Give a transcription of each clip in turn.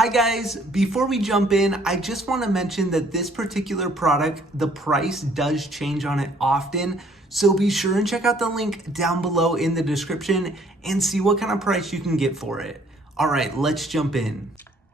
Hi guys, before we jump in, I just want to mention that this particular product, the price does change on it often. So be sure and check out the link down below in the description and see what kind of price you can get for it. All right, let's jump in.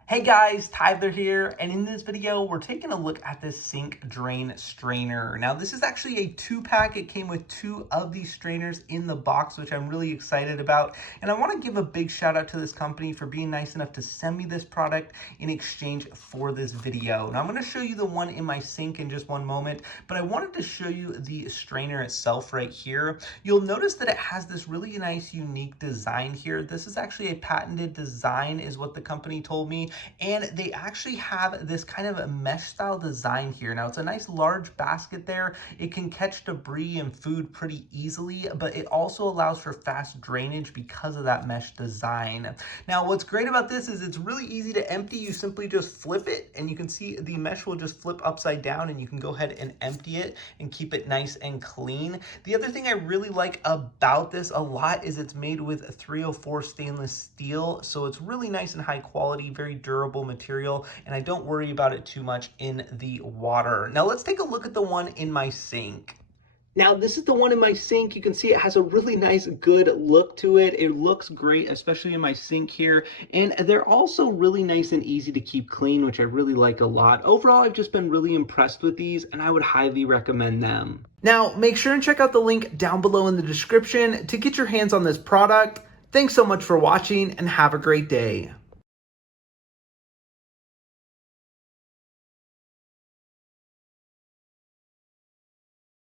Hey guys, Tyler here, and in this video, we're taking a look at this sink drain strainer. Now, this is actually a 2-pack. It came with 2 of these strainers in the box, which I'm really excited about. And I want to give a big shout out to this company for being nice enough to send me this product in exchange for this video. Now, I'm going to show you the one in my sink in just one moment, but I wanted to show you the strainer itself right here. You'll notice that it has this really nice, unique design here. This is actually a patented design, is what the company told me. And they actually have this kind of a mesh style design here. Now, it's a nice large basket there. It can catch debris and food pretty easily, but it also allows for fast drainage because of that mesh design. Now, what's great about this is it's really easy to empty. You simply just flip it, and you can see the mesh will just flip upside down, and you can go ahead and empty it and keep it nice and clean. The other thing I really like about this a lot is it's made with 304 stainless steel, so it's really nice and high quality, very durable material, and I don't worry about it too much in the water. Now let's take a look at the one in my sink. Now, this is the one in my sink. You can see it has a really nice, good look to it. It looks great, especially in my sink here. And they're also really nice and easy to keep clean, which I really like a lot. Overall, I've just been really impressed with these, and I would highly recommend them. Now, make sure and check out the link down below in the description to get your hands on this product. Thanks so much for watching, and have a great day.